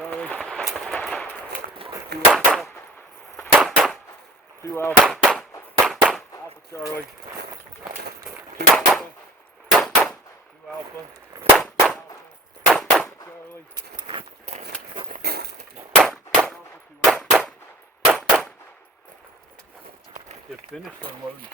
Charlie. 2 Alpha. 2 Alpha. Alpha Charlie. 2 Alpha. 2 Alpha. Alpha Charlie. Alpha 2 Alpha. It finished unloading.